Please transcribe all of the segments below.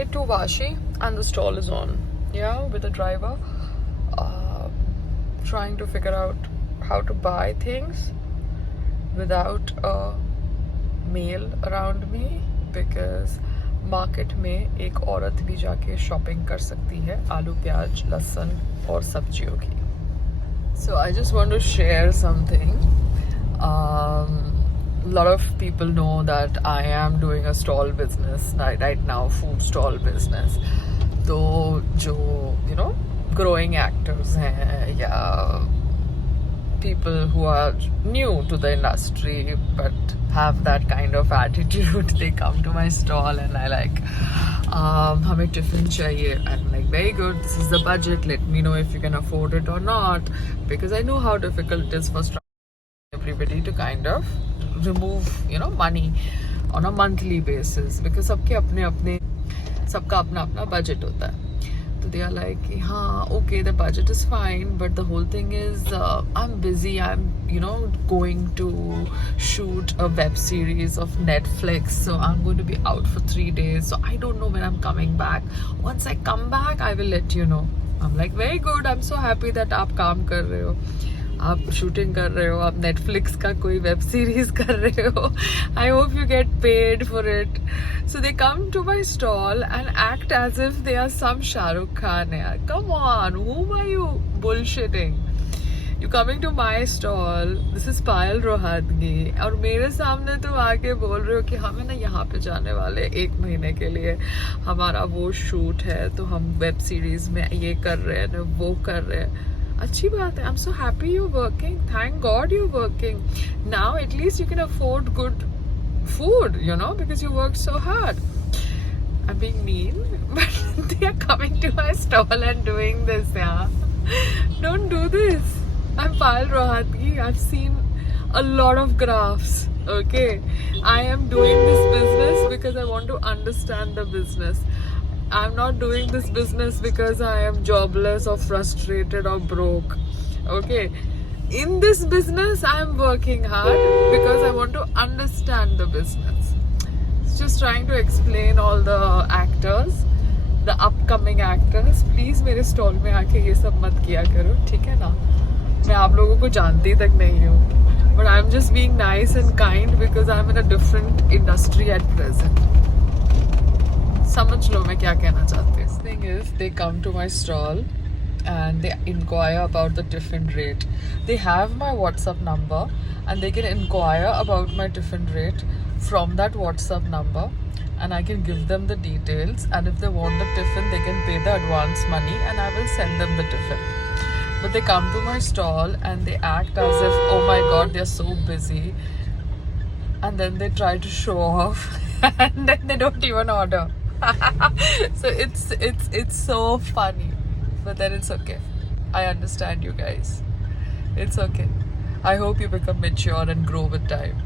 way to Vashi and the stall is on. Yeah, with a driver. Trying to figure out how to buy things without a male around me because market में एक औरत भी जाके shopping कर सकती है आलू प्याज लहसुन और सब्जियों की. So I just want to share something. A lot of people know that I am doing a stall business right now, food stall business. तो जो growing actors हैं या people who are new to the industry but have that kind of attitude, they come to my stall and I like, हमें tiffin चाहिए. I'm like, very good, this is the budget, let me know if you can afford it or not, because I know how difficult it is for everybody to kind of remove money on a monthly basis because सबका अपना अपना budget होता है. So they are like, हाँ, okay, the budget is fine, but the whole thing is, I'm busy. I'm, going to shoot a web series of Netflix. So I'm going to be out for 3 days. So I don't know when I'm coming back. Once I come back, I will let you know. I'm like, very good. I'm so happy that आप काम कर रहे हो. आप shooting कर रहे हो, आप नेटफ्लिक्स का कोई वेब सीरीज कर रहे हो. I hope you get paid for it. So they come to my stall and act as if they are some Shahrukh Khan. यार come on, whom are you bullshitting? You coming to my stall, this is पायल रोहतगी, और मेरे सामने तुम आके बोल रहे हो कि हमें ना यहाँ पे जाने वाले 1 महीने के लिए, हमारा वो शूट है तो हम वेब सीरीज में ये कर रहे हैं ना वो कर रहे हैं. अच्छी बात है. I'm so happy you're working. Thank God you're working. Now at least you can afford good food, because you worked so hard. I'm being mean, but they are coming to my stall and doing this, yeah. Don't do this. I'm Payal Rohatgi. I've seen a lot of graphs, okay? I am doing this business because I want to understand the business. I'm not doing this business because I am jobless or frustrated or broke. Okay? In this business, I'm working hard because I want to understand the business. Just trying to explain all the actors, the upcoming actors. Please मेरे stall में आके ये सब मत किया करो, ठीक है ना? मैं आप लोगों को जानती तक नहीं हूँ. But I'm just being nice and kind because I'm in a different industry at present. समझ लो मैं क्या कहना चाहती हूँ. This thing is, they come to my stall and they inquire about the tiffin rate. They have my WhatsApp number and they can inquire about my tiffin rate from that WhatsApp number and I can give them the details, and if they want the tiffin they can pay the advance money and I will send them the tiffin. But they come to my stall and they act as if, oh my god, they're so busy, and then they try to show off and then they don't even order. So it's so funny, but then it's okay. I understand you guys. It's okay. I hope you become mature and grow with time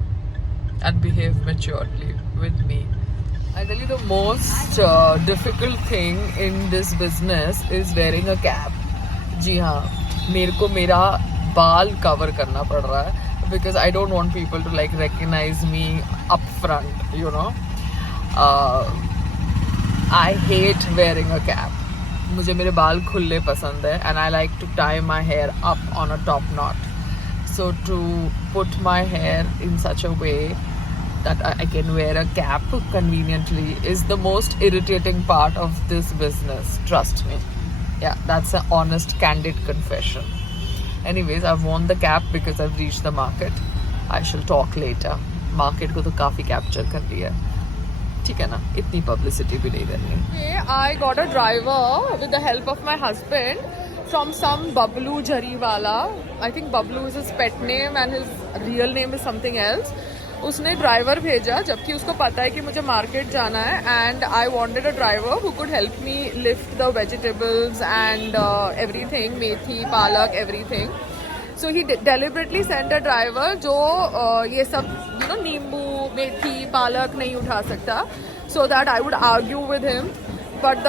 and behave maturely with me. I tell you, the most difficult thing in this business is wearing a cap. जी हाँ, मेरे को मेरा बाल cover करना पड़ रहा है because I don't want people to like recognize me up front, I hate wearing a cap. मुझे मेरे बाल खुले पसंद है and I like to tie my hair up on a top knot. So to put my hair in such a way that I can wear a cap conveniently is the most irritating part of this business. Trust me. Yeah, that's an honest, candid confession. Anyways, I've worn the cap because I've reached the market. I shall talk later. Market को तो काफी capture कर लिया है. ठीक है ना, इतनी publicity भी नहीं करनी. Okay, I got a driver with the help of my husband from some Bablu Jariwala. I think Bablu is his pet name and his real name is something else. उसने ड्राइवर भेजा जबकि उसको पता है कि मुझे मार्केट जाना है and I wanted a driver who could help me lift the vegetables and everything, methi palak everything. So he deliberately sent a driver जो ये सब नींबू मेथी पालक नहीं उठा सकता, so that I would argue with him. But the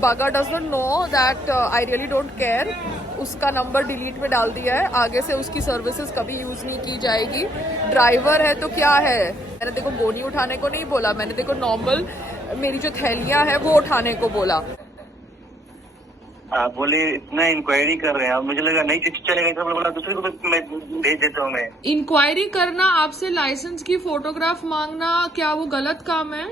bugger does not know that I really don't care. उसका नंबर डिलीट में डाल दिया है, आगे से उसकी सर्विसेज कभी यूज नहीं की जाएगी. ड्राइवर है तो क्या है, मैंने देखो गोनी उठाने को नहीं बोला, मैंने देखो नॉर्मल मेरी जो थैलियां है वो उठाने को बोला। आप बोले इतना इंक्वायरी कर रहे हैं, आप मुझे लगा नहीं चलेगा, तो बोला दूसरे को मैं भेज देता हूँ। मैं इंक्वायरी करना, आपसे लाइसेंस की फोटोग्राफ मांगना, क्या वो गलत काम है?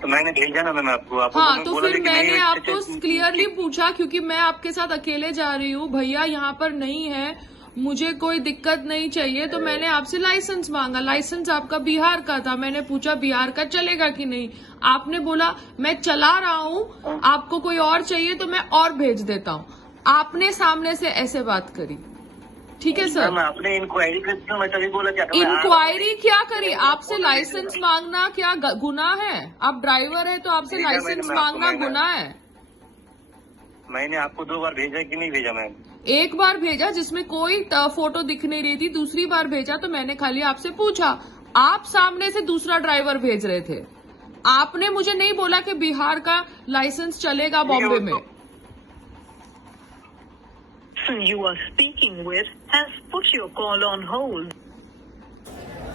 तो मैंने भेजा ना मैम आपको। हाँ, तो फिर मैंने आपको क्लियरली पूछा, क्योंकि मैं आपके साथ अकेले जा रही हूँ, भैया यहाँ पर नहीं है, मुझे कोई दिक्कत नहीं चाहिए, तो मैंने आपसे लाइसेंस मांगा। लाइसेंस आपका बिहार का था, मैंने पूछा बिहार का चलेगा कि नहीं। आपने बोला मैं चला रहा हूँ, आपको कोई और चाहिए तो मैं और भेज देता हूँ। आपने सामने से ऐसे बात करी, ठीक है सर? आपने इंक्वायरी कर, तो मैं तभी बोला क्या इंक्वायरी क्या करी? आपसे लाइसेंस मांगना क्या गुनाह है? आप ड्राइवर है तो आपसे लाइसेंस मांगना गुनाह है? मैंने आपको 2 बार भेजा कि नहीं भेजा मैम? एक बार भेजा जिसमें कोई फोटो दिख नहीं रही थी, दूसरी बार भेजा तो मैंने खाली आपसे पूछा। आप सामने से दूसरा ड्राइवर भेज रहे थे, आपने मुझे नहीं बोला कि बिहार का लाइसेंस चलेगा बॉम्बे में। You are speaking with has put your call on hold.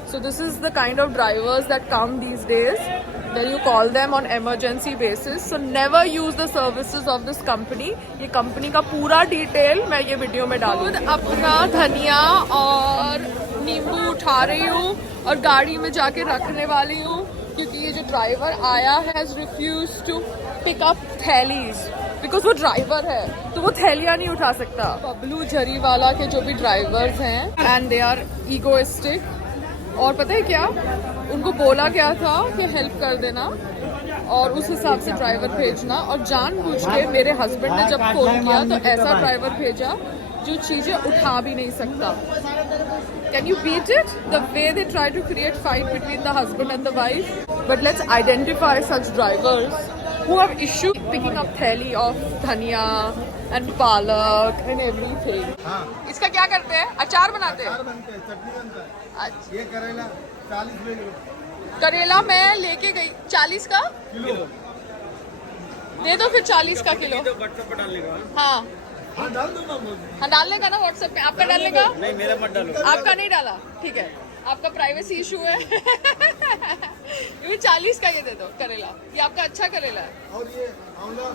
So this is the kind of drivers that come these days. Then you call them on emergency basis. So never use the services of this company. ये company का पूरा detail मैं ये video में डालूंगी। अपना धनिया और नींबू उठा रही हूँ और गाड़ी में जाके रखने वाली हूँ, क्योंकि ये जो ड्राइवर आया has refuse to pick up थैलीज, बिकॉज वो ड्राइवर है तो वो थैलियां नहीं उठा सकता। बबलू झरीवाला के जो भी ड्राइवर्स हैं एंड दे आर ईगोइस्टिक, और पता है क्या, उनको बोला गया था कि हेल्प कर देना और उस हिसाब से ड्राइवर भेजना, और जानबूझ के मेरे हस्बैंड ने जब फोन किया तो ऐसा ड्राइवर भेजा जो चीजें उठा भी नहीं सकता। Can you beat it? The way they try to create fight between the husband and the wife. But let's identify such drivers who have issue picking up thali of dhania and palak and everything. इसका क्या करते हैं? अचार बनाते हैं? अचार बनते हैं, चटनी बनता है। अच्छा। ये करेला 40 रुपए किलो। करेला मैं लेके गई 40 का किलो। दे दो फिर 40 का किलो। हाँ हाँ डाल दो ना। हाँ डालने का ना व्हाट्सएप में। आपका डालने का? नहीं मेरा मत डालो। आपका नहीं डाला, ठीक है, आपका प्राइवेसी इशू है। ये 40 का ये दे दो करेला, ये आपका अच्छा करेला है। और ये आंवला,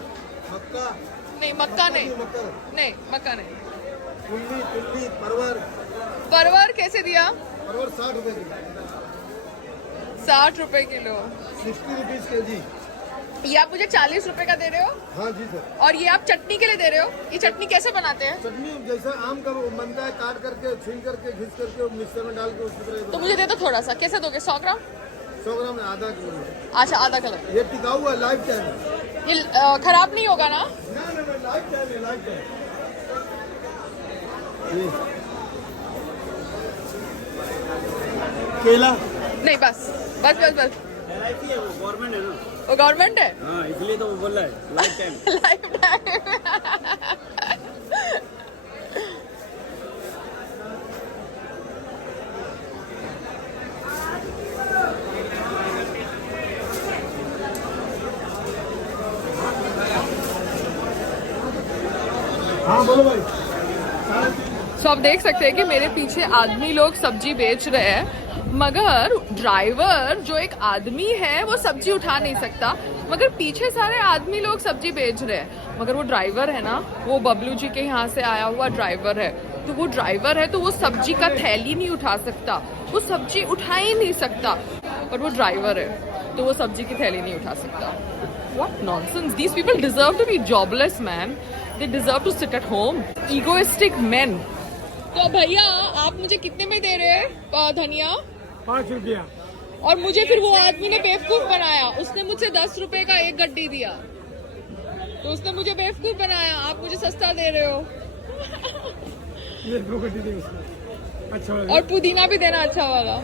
मक्का नहीं मक्का नहीं, मक्का नहीं मक्का नहीं। कुल्ली कुल्ली परवर। परवर कैसे दिया? परवर 60 रुपए किलो। 60 रुपए किलो। 60 rupees KG. ये आप मुझे 40 रुपए का दे रहे हो? हाँ जी सर। और ये आप चटनी के लिए दे रहे हो? ये चटनी कैसे बनाते हैं? चटनी जैसा आम का बनता है, काट करके छील करके घिस करके मिक्सर में डाल के उसी तरह। तो मुझे दे दो थोड़ा सा। कैसे दोगे? 100 ग्राम? 100 ग्राम में आधा किलो। अच्छा आधा किलो। ये टिकाऊ है, लाइफ टाइम। ये खराब नहीं होगा ना? ना लाइफ टाइम है, लाइफ टाइम। केला नहीं बस बस बस बस। LIC है, वो गवर्नमेंट है ना। वो गवर्नमेंट है? हाँ इसलिए तो वो बोल रहा है लाइफ टाइम। Life time. हाँ बोलो भाई। सो आप देख सकते हैं कि मेरे पीछे आदमी लोग सब्जी बेच रहे हैं, मगर ड्राइवर जो एक आदमी है वो सब्जी उठा नहीं सकता, मगर पीछे सारे आदमी लोग सब्जी बेच रहे हैं। मगर वो ड्राइवर है ना, वो बबलू जी के यहाँ से आया हुआ ड्राइवर है, तो वो ड्राइवर है तो वो सब्जी का थैली नहीं उठा सकता, वो सब्जी उठा ही नहीं सकता, और वो ड्राइवर है तो वो सब्जी की थैली नहीं उठा सकता। What nonsense! These people deserve to be jobless, man. They deserve to sit at home. Egoistic men. तो भैया आप मुझे कितने में दे रहे हैं धनिया? 5 रुपया। और मुझे फिर वो आदमी ने बेवकूफ बनाया, उसने मुझे 10 रुपए का एक गड्डी दिया, तो उसने मुझे बेवकूफ बनाया। आप मुझे सस्ता दे रहे हो। ये 2 गड्डी दे उसने। अच्छा वाला। और पुदीना भी देना अच्छा वाला।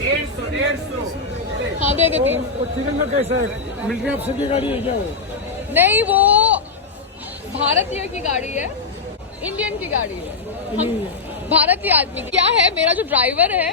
150। हाँ दे देती। वो चिकन का कैसा है? मिलिट्री अफसर की गाड़ी है क्या वो? नहीं वो भारतीय की गाड़ी है, इंडियन की गाड़ी है। हम भारतीय आदमी क्या है, मेरा जो ड्राइवर है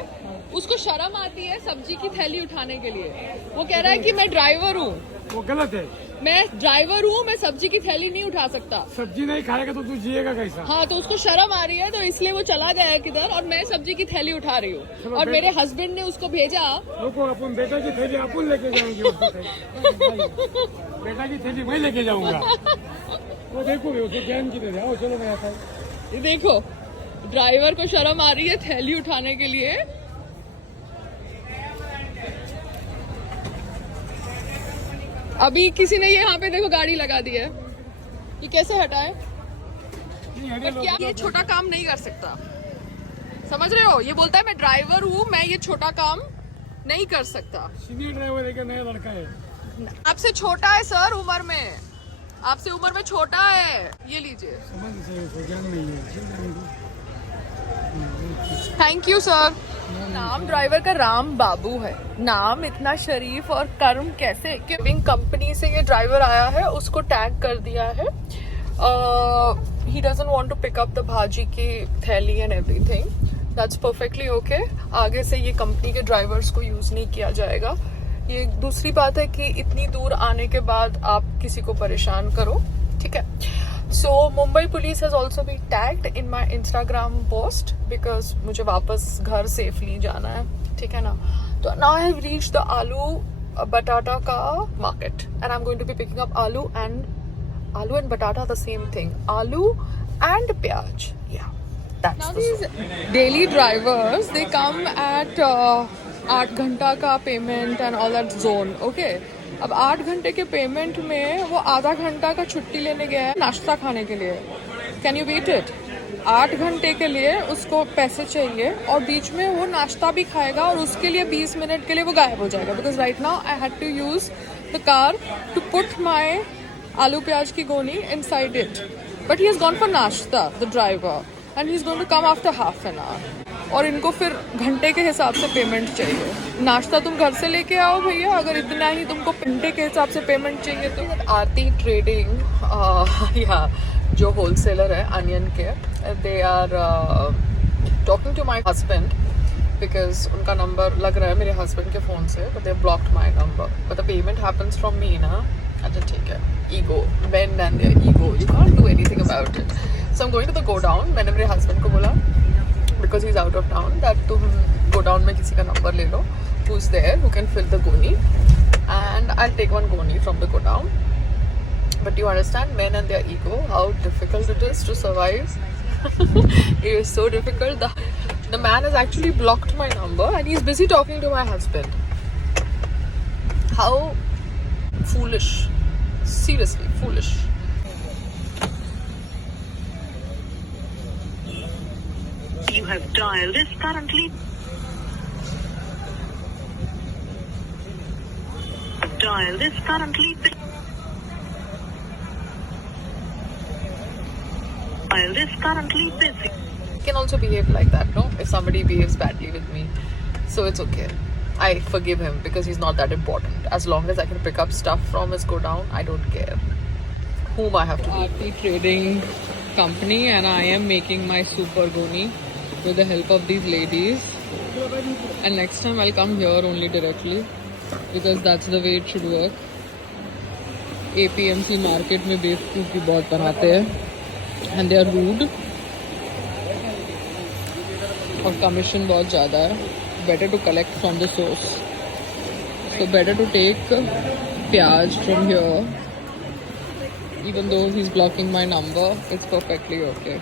उसको शर्म आती है सब्जी की थैली उठाने के लिए। वो कह रहा है कि मैं ड्राइवर हूँ, वो गलत है। मैं ड्राइवर हूँ, मैं सब्जी की थैली नहीं उठा सकता। सब्जी नहीं खाएगा तो तू जिएगा कैसा? हाँ, तो उसको शर्म आ रही है, तो इसलिए वो चला गया है किधर, और मैं सब्जी की थैली उठा रही हूँ। चलो, और मेरे हस्बैंड ने उसको भेजा। रुको, अपन बेटा की थैली अपन लेके जाएंगे उसको। बेटा की थैली मैं लेके जाऊंगा। वो देखो उसे ज्ञान की दे। आओ चलो, मैं आता हूँ। ये देखो, ड्राइवर को शर्म आ रही है थैली उठाने के लिए। अभी किसी ने यहाँ पे देखो गाड़ी लगा दी है, ये कैसे हटाए? बट क्या ये छोटा काम नहीं कर सकता, समझ रहे हो? ये बोलता है मैं ड्राइवर हूँ, मैं ये छोटा काम नहीं कर सकता। सीनियर ड्राइवर है, नया लड़का है। आपसे छोटा है सर उम्र में, आपसे उम्र में छोटा है। ये लीजिए, समझ से ज्ञान नहीं है। Thank you sir. नाम ड्राइवर का राम बाबू है। नाम इतना शरीफ और कर्म कैसे? गिविंग कंपनी से ये ड्राइवर आया है, उसको टैग कर दिया है। He doesn't want to pick up the भाजी की थैली and everything. That's perfectly okay. आगे से ये कंपनी के ड्राइवर्स को यूज नहीं किया जाएगा। ये दूसरी बात है कि इतनी दूर आने के बाद आप किसी को परेशान करो, ठीक है? So Mumbai police has also been tagged in my Instagram post because मुझे वापस घर safely जाना है, ठीक है ना? तो now I have reached the aloo batata ka market and I'm going to be picking up aloo and batata, the same thing. Aloo and pyaj. Yeah, that's now these daily drivers, they come at 8 घंटा का payment and all that zone, okay? अब 8 घंटे के payment में वो आधा घंटा का छुट्टी लेने गया है नाश्ता खाने के लिए। Can you beat it? 8 घंटे के लिए उसको पैसे चाहिए और बीच में वो नाश्ता भी खाएगा और उसके लिए 20 मिनट के लिए वो गायब हो जाएगा। Because right now I had to use the car to put my aloo pyaaz की गोनी inside it, but he has gone for nashta, the driver, and he is going to come after half an hour. और इनको फिर घंटे के हिसाब से payment चाहिए। नाश्ता तुम घर से लेके आओ भैया, अगर इतना ही तुमको घंटे के हिसाब से पेमेंट चाहिए तो। आरती ट्रेडिंग या जो होलसेलर है अनियन के, they are talking to my husband because उनका नंबर लग रहा है मेरे हस्बैंड के फ़ोन से, but they blocked my number, but the payment happens from me ना। अच्छा ठीक है, ego, bend and their ego, you can't do anything about it. So I am going to the godown. मैंने मेरे husband को बोला because he's out of town that तुम godown में किसी का नंबर ले लो who's there who can fill the goni, and I'll take one goni from the godown. But you understand men and their ego, how difficult it is to survive. It is so difficult. The man has actually blocked my number and he's busy talking to my husband. How foolish, seriously foolish. You have dialed is currently busy. Can also behave like that, no? If somebody behaves badly with me, so it's okay. I forgive him because he's not that important. As long as I can pick up stuff from his godown, I don't care whom I have to. Aarti Trading Company, and I am making my super goni with the help of these ladies. And next time I'll come here only directly because that's the way it should work. APMC market में बेवकूफ़ी बहुत बनाते हैं and they are rude और commission बहुत ज़्यादा है। Better to collect from the source. So better to take pyaj from here. Even though he's blocking my number, it's perfectly okay.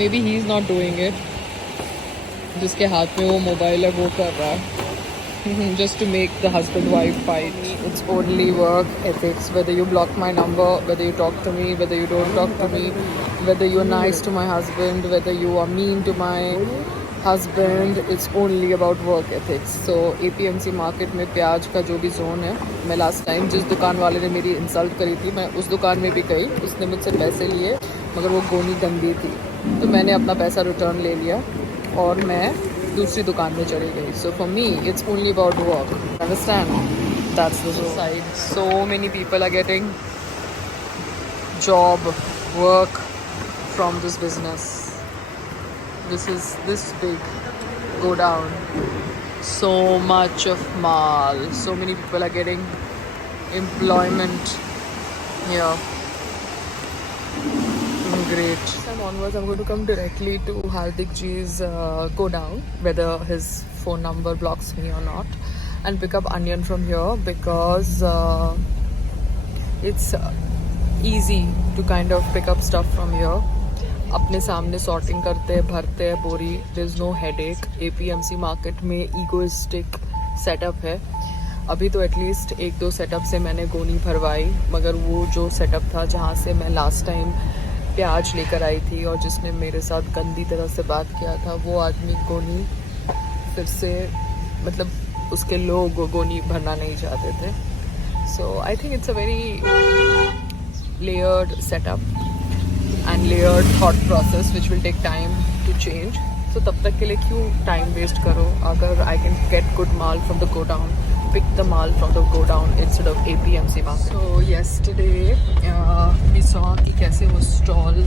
Maybe he's not doing it. जिसके हाथ में वो mobile है वो कर रहा है just to make the husband-wife fight. It's only work ethics. Whether you block my number, whether you talk to me, whether you don't talk to me, whether you're nice to my husband, whether you are mean to my husband, it's only about work ethics. So APMC market में प्याज का जो भी zone है, मैं last time जिस दुकान वाले ने मेरी इंसल्ट करी थी, मैं उस दुकान में भी गई। उसने मुझसे पैसे लिए मगर वो गोनी गंदी थी, तो मैंने अपना पैसा रिटर्न ले लिया और मैं दूसरी दुकान में चली गई. So for me, it's only about work. Understand? That's the side. So many people are getting job, work from this business. This is this big. Go down. So much of mal. So many people are getting employment here. Great. From onwards, I'm going to come directly to Hardik Ji's go down, whether his phone number blocks me or not, and pick up onion from here because it's easy to kind of pick up stuff from here. अपने सामने sorting करते हैं, भरते हैं बोरी. There's no headache. APMC market में egoistic setup है. अभी तो एटलीस्ट 1-2 सेटअप से मैंने गोनी भरवाई, मगर वो जो सेटअप था जहाँ से मैं लास्ट टाइम प्याज लेकर आई थी और जिसने मेरे साथ गंदी तरह से बात किया था, वो आदमी गोनी फिर से मतलब उसके लोग गोनी भरना नहीं चाहते थे. So I think it's a very layered setup and layered thought process which will take time to change. So तब तक के लिए क्यों टाइम वेस्ट करो? अगर I can get good maal from the godown, pick the mal from the go down instead of APMC market. So yesterday we saw कि कैसे वो stall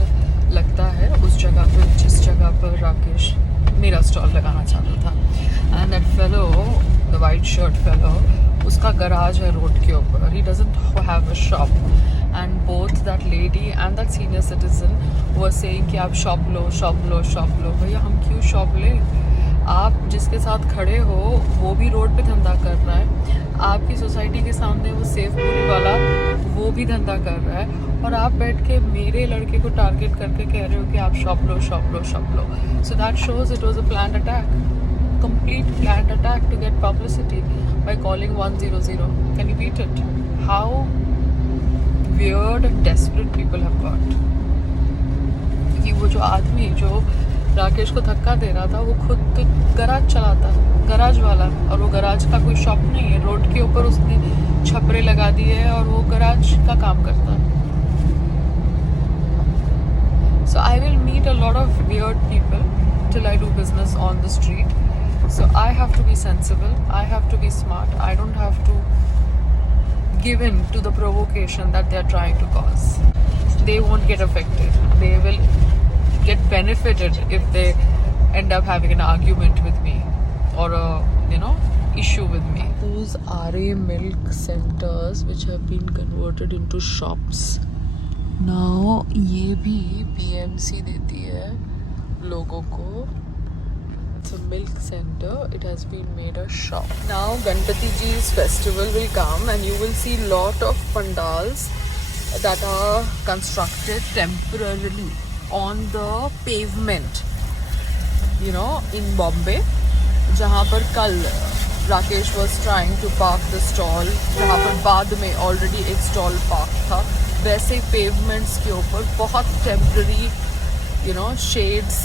लगता है उस जगह पर जिस जगह पर राकेश मेरा stall लगाना चाहता था. And that fellow, the white shirt fellow, उसका garage है road के ऊपर. He doesn't have a shop. And both that lady and that senior citizen were saying कि आप shop लो, shop लो, shop लो. भैया हम क्यों shop लें? आप जिसके साथ खड़े हो वो भी रोड पे धंधा कर रहा है. आपकी सोसाइटी के सामने वो सेवपुरी वाला वो भी धंधा कर रहा है, और आप बैठ के मेरे लड़के को टारगेट करके कह रहे हो कि आप शॉप लो, शॉप लो, शॉप लो. So that shows it was a planned attack, complete planned attack to get publicity by calling 100. Can you beat it? How weird and desperate people have got. कि वो जो आदमी जो राकेश को धक्का दे रहा था वो खुद गराज चलाता है, गराज वाला, और वो गराज का कोई शॉप नहीं है. रोड के ऊपर उसने छपरे लगा दिए है और वो गराज का काम करता है. So I will meet a lot of weird people till I do business on the street. So I have to be sensible, I have to be smart, I don't have to give in to the provocation that they are trying to cause. They won't get affected, they will get benefited if they end up having an argument with me or a issue with me. Those RA milk centers which have been converted into shops. Now ये भी BMC देती है लोगों को. It's a milk center, it has been made a shop. Now Ganpati Ji's festival will come and you will see lot of pandals that are constructed temporarily on the pavement, in Bombay, जहाँ पर कल Rakesh was trying to park the stall, जहाँ पर बाद में already एक stall park था, वैसे pavements के ऊपर बहुत temporary shades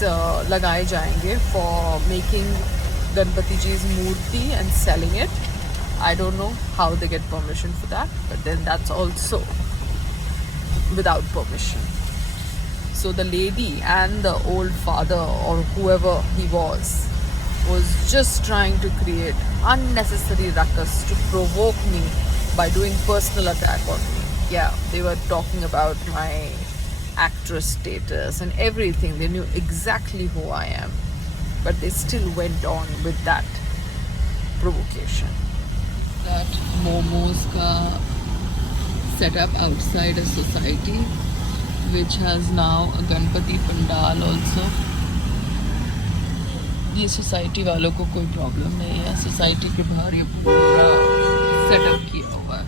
लगाए जाएंगे for making Ganpati Ji's murti and selling it. I don't know how they get permission for that, but then that's also without permission. So the lady and the old father or whoever he was just trying to create unnecessary ruckus to provoke me by doing personal attack on me. Yeah, they were talking about my actress status and everything. They knew exactly who I am, but they still went on with that provocation. That momos ka setup outside a society which has now a Ganpati Pandal also. ये society वालों को कोई problem नहीं है, society के बाहर ये पूरा सेटअप किया हुआ है.